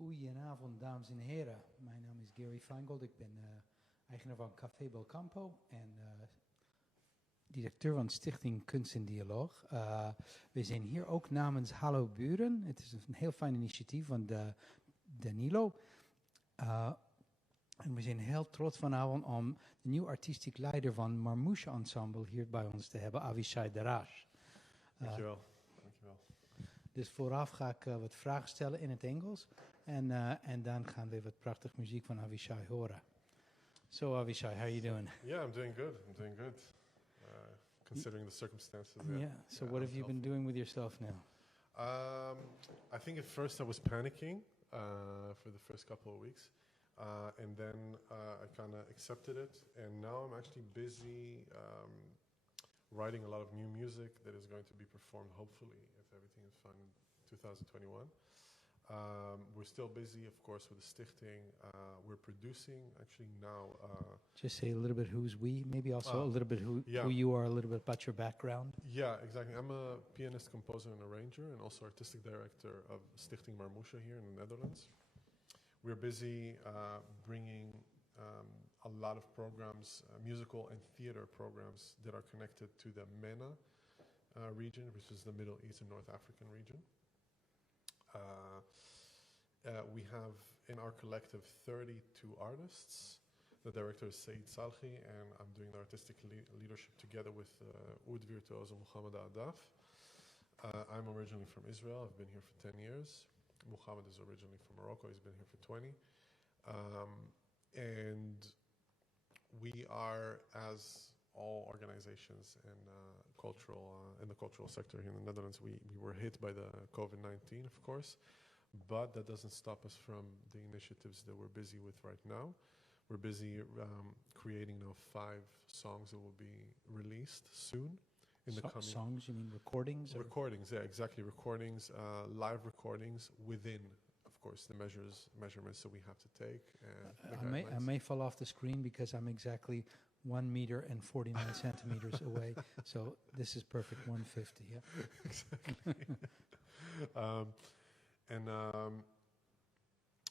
Goedenavond, dames en heren. Mijn naam is Gary Feingold. Ik ben eigenaar van Café Belcampo en directeur van Stichting Kunst en Dialoog. We zijn hier ook namens Hallo Buren. Het is een heel fijn initiatief van Danilo. En we zijn heel trots vanavond om de nieuwe artistieke leider van Marmoucha ensemble hier bij ons te hebben, Avishai Darah. Dankjewel. Dus vooraf ga ik wat vragen stellen in het Engels. En dan gaan we wat prachtig muziek van Avishai horen. So Avishai, how are you doing? Yeah, I'm doing good. Considering the circumstances. Yeah. So what have you been doing with yourself now? I think at first I was panicking for the first couple of weeks. And then I kind of accepted it. And now I'm actually busy writing a lot of new music that is going to be performed, hopefully, if everything is fine, in 2021. We're still busy, of course, with the Stichting. We're producing, actually, now. Just say a little bit who's we, maybe also a little bit who you are, a little bit about your background. Yeah, exactly. I'm a pianist, composer, and arranger, and also artistic director of Stichting Marmoucha here in the Netherlands. We're busy bringing a lot of programs, musical and theater programs that are connected to the MENA region, which is the Middle East and North African region. We have in our collective 32 artists. The director is Saeed Salhi, and I'm doing the artistic leadership together with oud virtuoso Mohammed Adaf. I'm originally from Israel. I've been here for 10 years. Mohammed is originally from Morocco. He's been here for 20. And we are, as all organizations and in the cultural sector here in the Netherlands, we were hit by the COVID-19, of course, but that doesn't stop us from the initiatives that we're busy with right now. We're busy creating now 5 songs that will be released soon. In the coming songs, you mean recordings? Recordings, yeah, exactly. Recordings, live recordings within, of course, the measurements that we have to take. I may fall off the screen because I'm exactly 1 meter and 49 centimeters away. So this is perfect, 150. Yeah, exactly.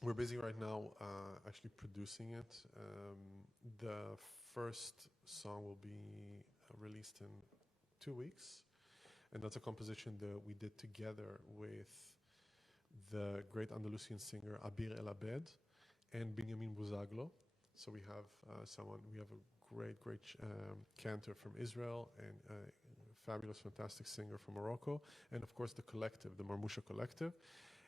We're busy right now actually producing it. The first song will be released in 2 weeks, and that's a composition that we did together with the great Andalusian singer Abir El Abed and Benjamin Bouzaglo. So we have a great cantor from Israel and a fabulous, fantastic singer from Morocco, and of course the collective, the Marmoucha collective.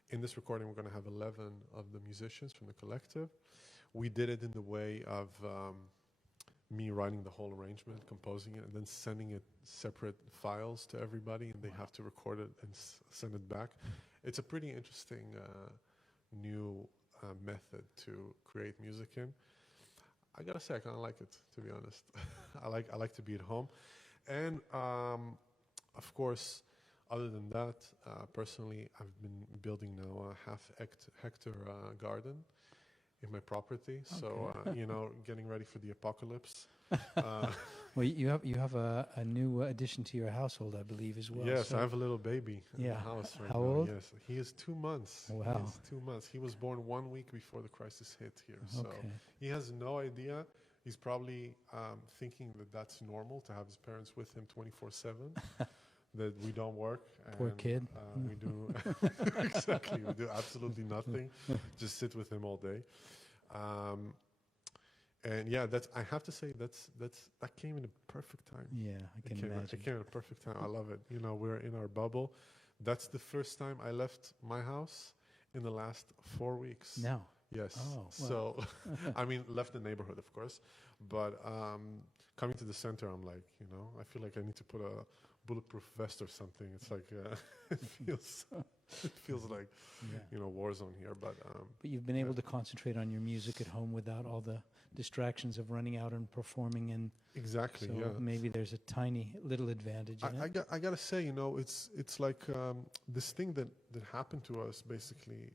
In this recording, we're going to have 11 of the musicians from the collective. We did it in the way of me writing the whole arrangement, composing it, and then sending it separate files to everybody, and they have to record it and send it back. It's a pretty interesting new method to create music in. I gotta say, I kind of like it, to be honest. I like to be at home, and of course, other than that, personally, I've been building now a half-hectare garden in my property, okay. So getting ready for the apocalypse. Well, you have a new addition to your household, I believe, as well. Yes, so. I have a little baby in the house right now. How old? Yes, he is 2 months. Wow. He is 2 months. He was born 1 week before the crisis hit here, so he has no idea. He's probably thinking that that's normal to have his parents with him 24/7. That we don't work. Poor kid. We do exactly. We do absolutely nothing. Just sit with him all day. And yeah, I have to say that came in a perfect time. Yeah, I can imagine. It came at a perfect time. I love it. We're in our bubble. That's the first time I left my house in the last 4 weeks. No. Yes. Oh, wow. So, left the neighborhood, of course, but coming to the center, I'm like, I feel like I need to put a bulletproof vest or something. It's like it feels like war zone here. But you've been able to concentrate on your music at home without all the distractions of running out and performing, and exactly. So yeah. Maybe there's a tiny little advantage. I gotta say, it's like this thing that happened to us basically.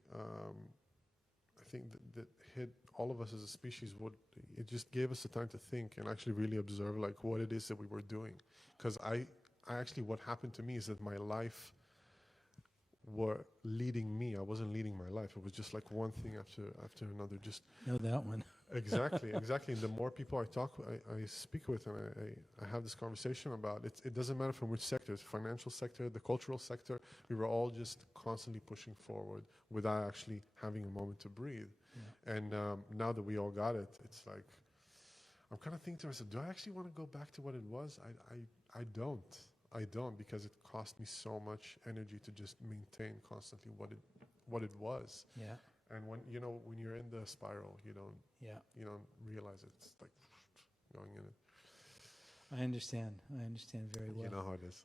I think that hit all of us as a species. It just gave us the time to think and actually really observe like what it is that we were doing. Because I actually, what happened to me is that my life were leading me. I wasn't leading my life. It was just like one thing after another. Just know that one. exactly. And the more people I speak with, and I have this conversation about it. It doesn't matter from which sector, it's financial sector, the cultural sector. We were all just constantly pushing forward without actually having a moment to breathe. Yeah. And now that we all got it, it's like I'm kind of thinking to myself, do I actually want to go back to what it was? I don't. I don't, because it cost me so much energy to just maintain constantly what it was. Yeah. And when you're in the spiral, you don't realize it. It's like going in it. I understand very well. You know how it is.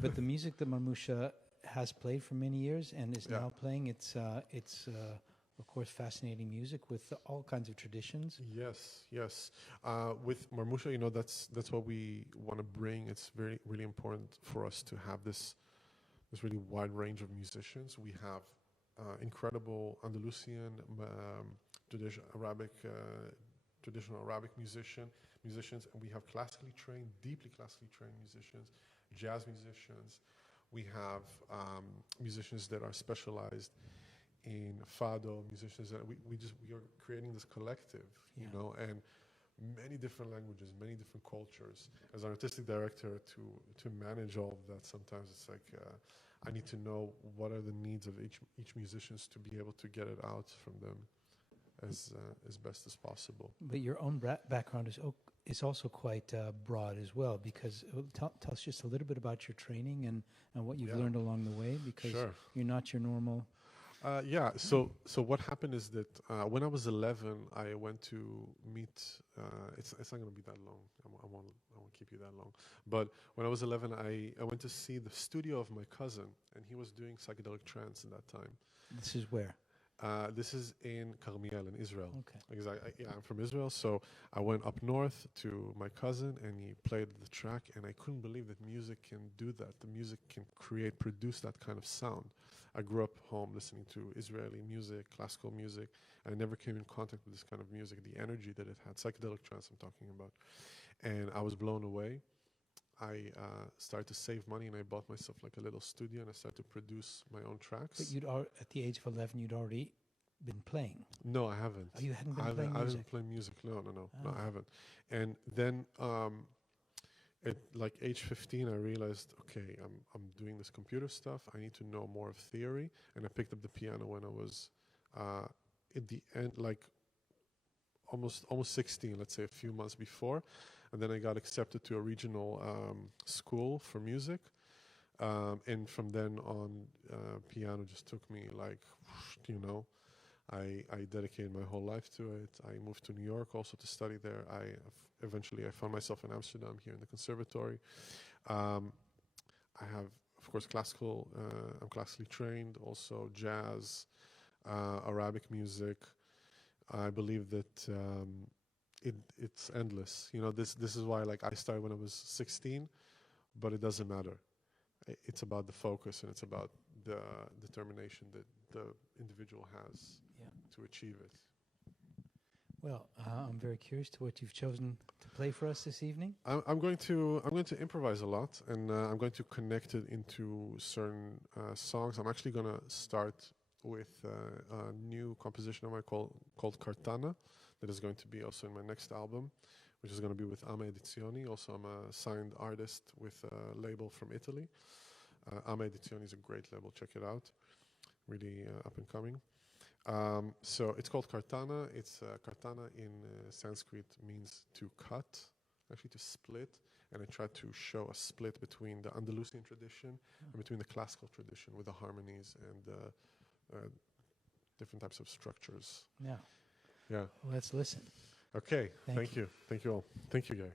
But the music that Marmoucha has played for many years and is now playing, it's of course fascinating music with all kinds of traditions. Yes. With Marmoucha, that's what we want to bring. It's very, really important for us to have this really wide range of musicians. We have incredible Andalusian, traditional Arabic musicians, and we have deeply classically trained musicians, jazz musicians. We have musicians that are specialized in fado, musicians that we are creating this collective, and many different languages, many different cultures. As an artistic director, to manage all of that, sometimes it's like I need to know what are the needs of each musicians to be able to get it out from them as best as possible. But your own background is also quite broad as well, because tell us just a little bit about your training and what you've learned along the way, because you're not your normal. So what happened is that when I was 11, I went to meet. It's not going to be that long. I won't keep you that long. But when I was 11, I went to see the studio of my cousin, and he was doing psychedelic trance in that time. This is where? This is in Carmiel in Israel. Okay. Exactly. I'm from Israel, so I went up north to my cousin, and he played the track, and I couldn't believe that music can do that. The music can produce that kind of sound. I grew up home listening to Israeli music, classical music. I never came in contact with this kind of music, the energy that it had, psychedelic trance I'm talking about. And I was blown away. I started to save money, and I bought myself like a little studio, and I started to produce my own tracks. But at the age of 11, you'd already been playing. No, I haven't. Oh, you hadn't been playing music? I haven't played music. No, I haven't. And then at like age 15, I realized, okay, I'm doing this computer stuff. I need to know more of theory, and I picked up the piano when I was at the end, like almost 16, let's say a few months before. And then I got accepted to a regional school for music. And from then on, piano just took me like, I dedicated my whole life to it. I moved to New York also to study there. Eventually I found myself in Amsterdam here in the conservatory. I have, of course, classical. I'm classically trained, also jazz, Arabic music. I believe that it's endless. This is why I started when I was 16, but it doesn't matter. It's about the focus, and it's about the determination that the individual has to achieve it. Well, I'm very curious to what you've chosen to play for us this evening. I'm going to improvise a lot, and I'm going to connect it into certain songs. I'm actually going to start with a new composition of mine called Cartana, that is going to be also in my next album, which is going to be with Ame Edizioni. Also, I'm a signed artist with a label from Italy. Ame Edizioni is a great label. Check it out. Really up and coming. So it's called Cartana. It's Cartana in Sanskrit means to cut, actually to split. And I tried to show a split between the Andalusian tradition and between the classical tradition with the harmonies and different types of structures. Yeah. Yeah. Let's listen. Okay. Thank you. Thank you all. Thank you, Gary.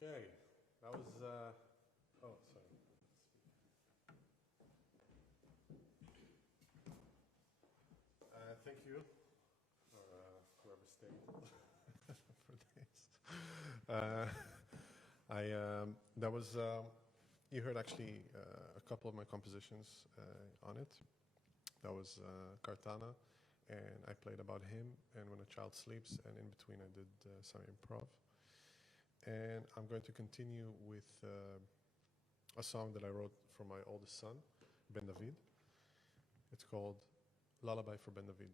Okay, that was, oh, sorry. Thank you for whoever stayed for this. That was, you heard actually a couple of my compositions on it. That was Cartana, and I played about him, and When a Child Sleeps, and in between I did some improv. And I'm going to continue with a song that I wrote for my oldest son, Ben David. It's called Lullaby for Ben David.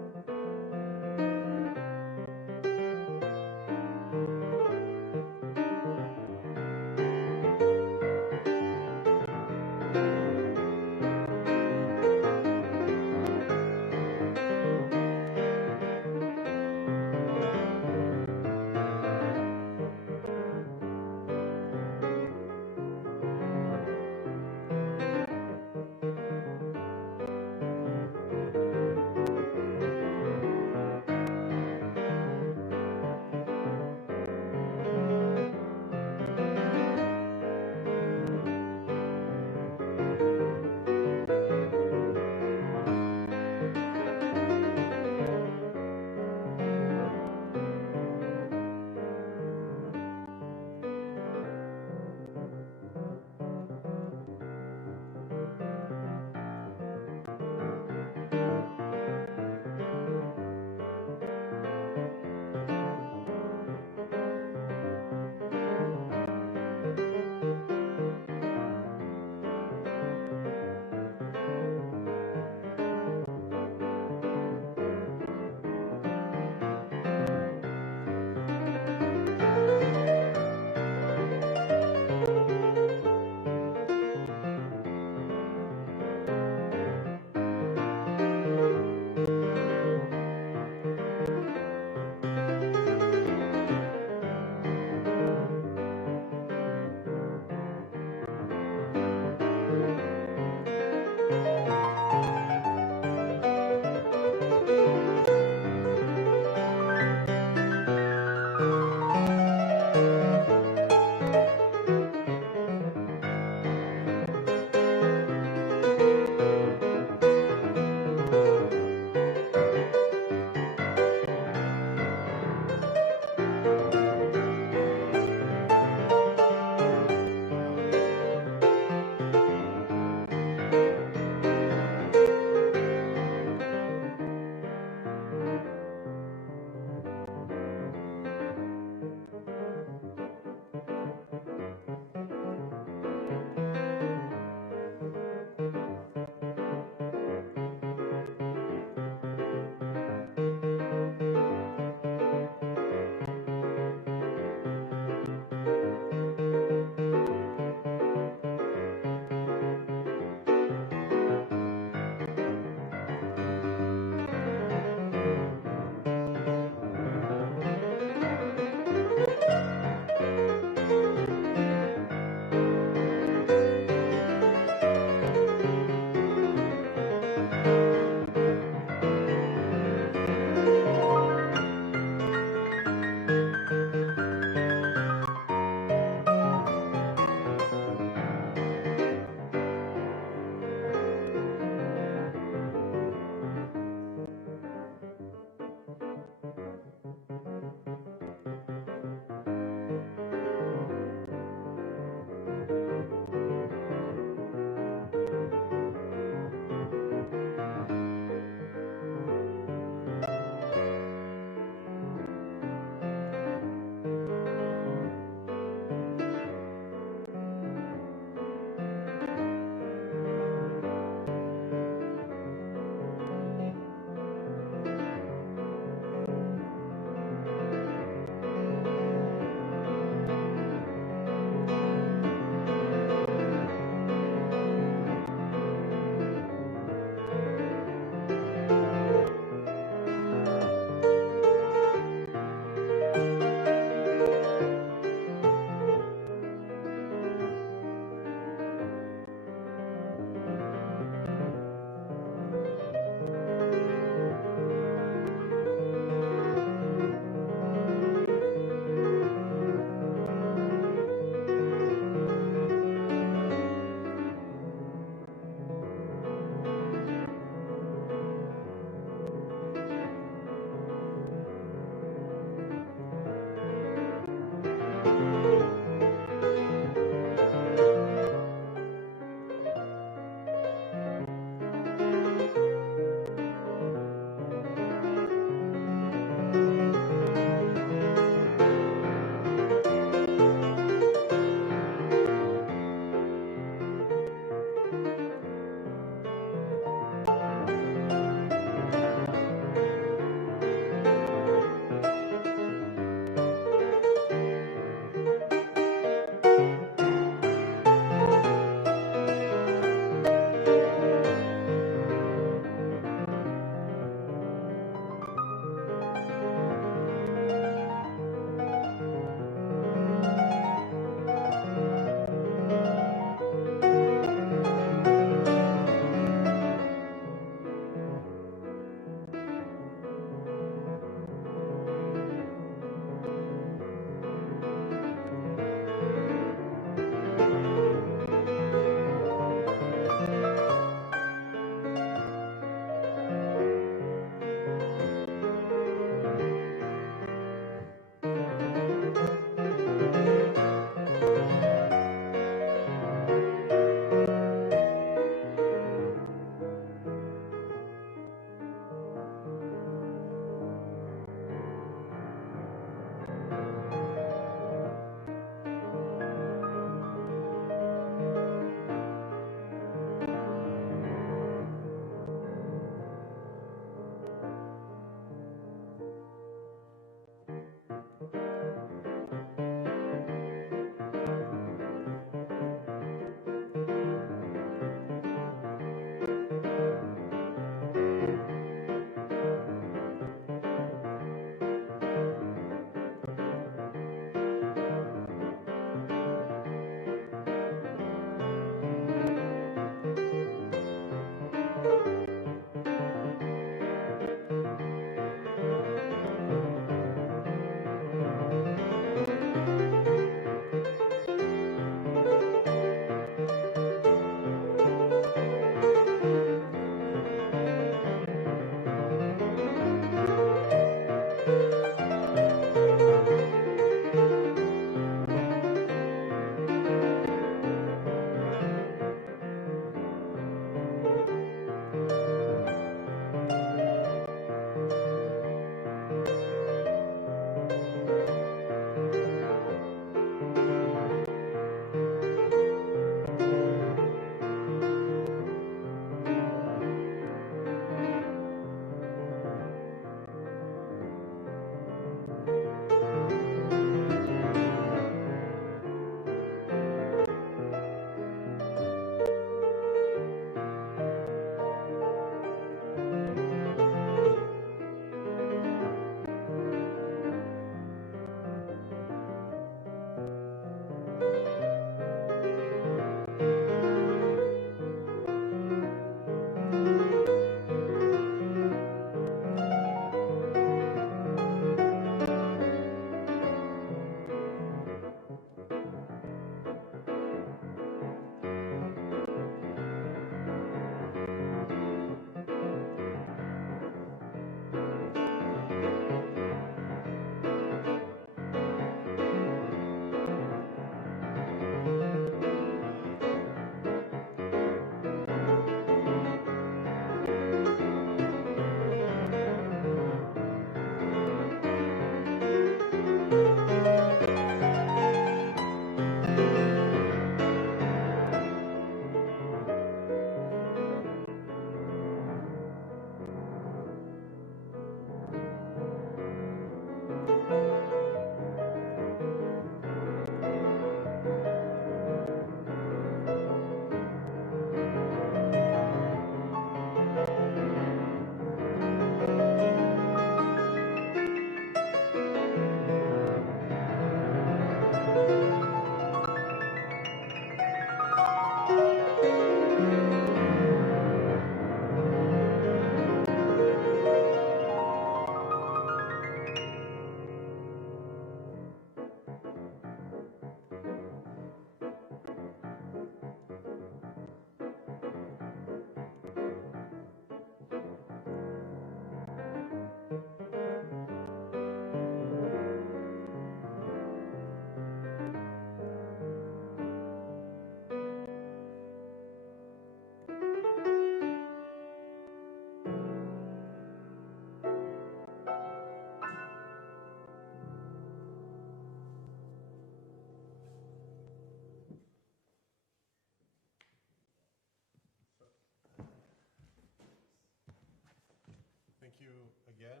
Thank you again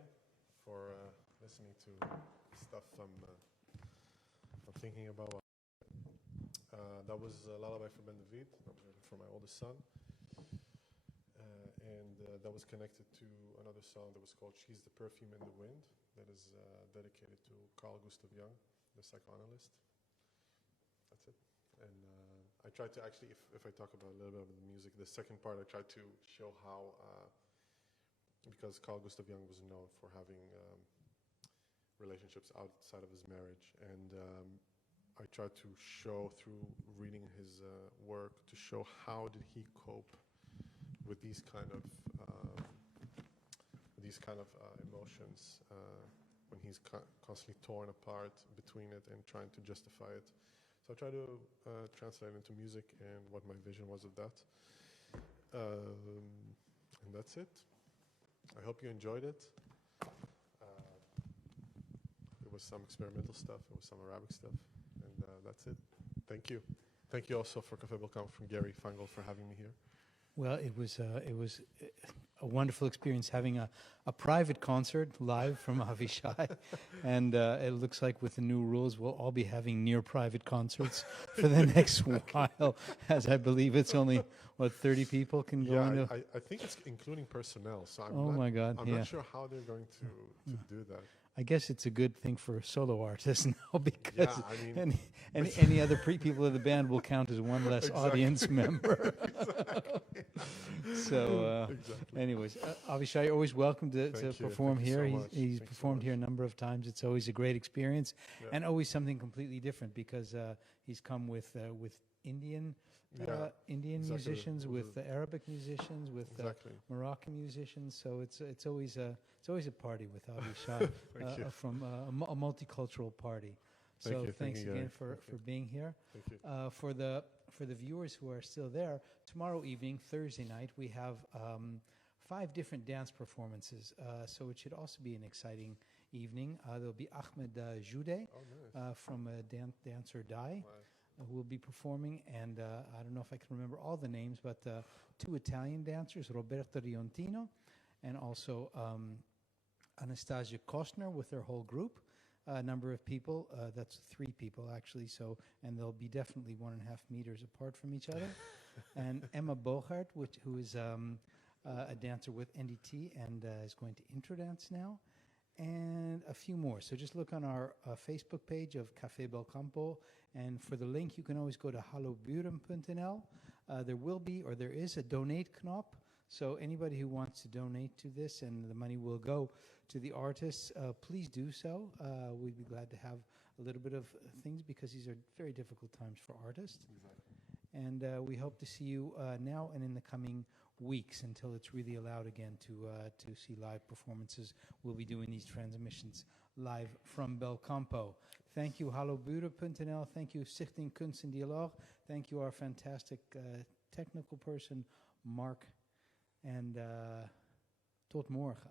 for listening to stuff I'm thinking about. That was Lullaby for Ben David, that was written for my oldest son. And that was connected to another song that was called She's the Perfume in the Wind, that is dedicated to Carl Gustav Jung, the psychoanalyst. That's it. And I tried to actually, if I talk about a little bit of the music, the second part I tried to show how because Carl Gustav Jung was known for having relationships outside of his marriage, and I tried to show through reading his work to show how did he cope with these kind of emotions when he's constantly torn apart between it and trying to justify it. So I try to translate it into music and what my vision was of that, and that's it. I hope you enjoyed it. It was some experimental stuff, it was some Arabic stuff, and that's it. Thank you. Thank you also for Café Belcampo from Gary Feingold for having me here. Well, it was a wonderful experience having a private concert live from Avishai, and it looks like with the new rules we'll all be having near private concerts for the next while, as I believe it's only 30 people can go into. I think it's including personnel, so I'm not sure how they're going to do that. I guess it's a good thing for solo artists now, because any other people of the band will count as one less audience member. So, anyways, Avishai, always welcome to perform here. He's performed here a number of times. It's always a great experience, and always something completely different, because he's come with Indian musicians, with Arabic musicians, with Moroccan musicians. So it's always a party with Avishai from a multicultural party. So thanks again for being here. Thank you. For the viewers who are still there, tomorrow evening, Thursday night, we have 5 different dance performances. So it should also be an exciting evening. There'll be Ahmed Jude from Dance or Die. Who will be performing, and I don't know if I can remember all the names, but 2 Italian dancers, Roberto Riontino, and also Anastasia Kostner with their whole group. A number of people, that's 3 people actually, so, and they'll be definitely 1.5 meters apart from each other. And Emma Bogart, who is a dancer with NDT and is going to intro dance now. And a few more. So just look on our Facebook page of Café Belcampo, and for the link you can always go to halloburen.nl. There is a donate knop, so anybody who wants to donate to this and the money will go to the artists, please do so. We'd be glad to have a little bit of things, because these are very difficult times for artists. Exactly. And we hope to see you now and in the coming weeks, until it's really allowed again to see live performances. We'll be doing these transmissions live from Belcampo. Thank you, Hallo Buren.nl. Thank you, Stichting Kunst en Dialoog. Thank you, our fantastic technical person, Mark. And tot morgen.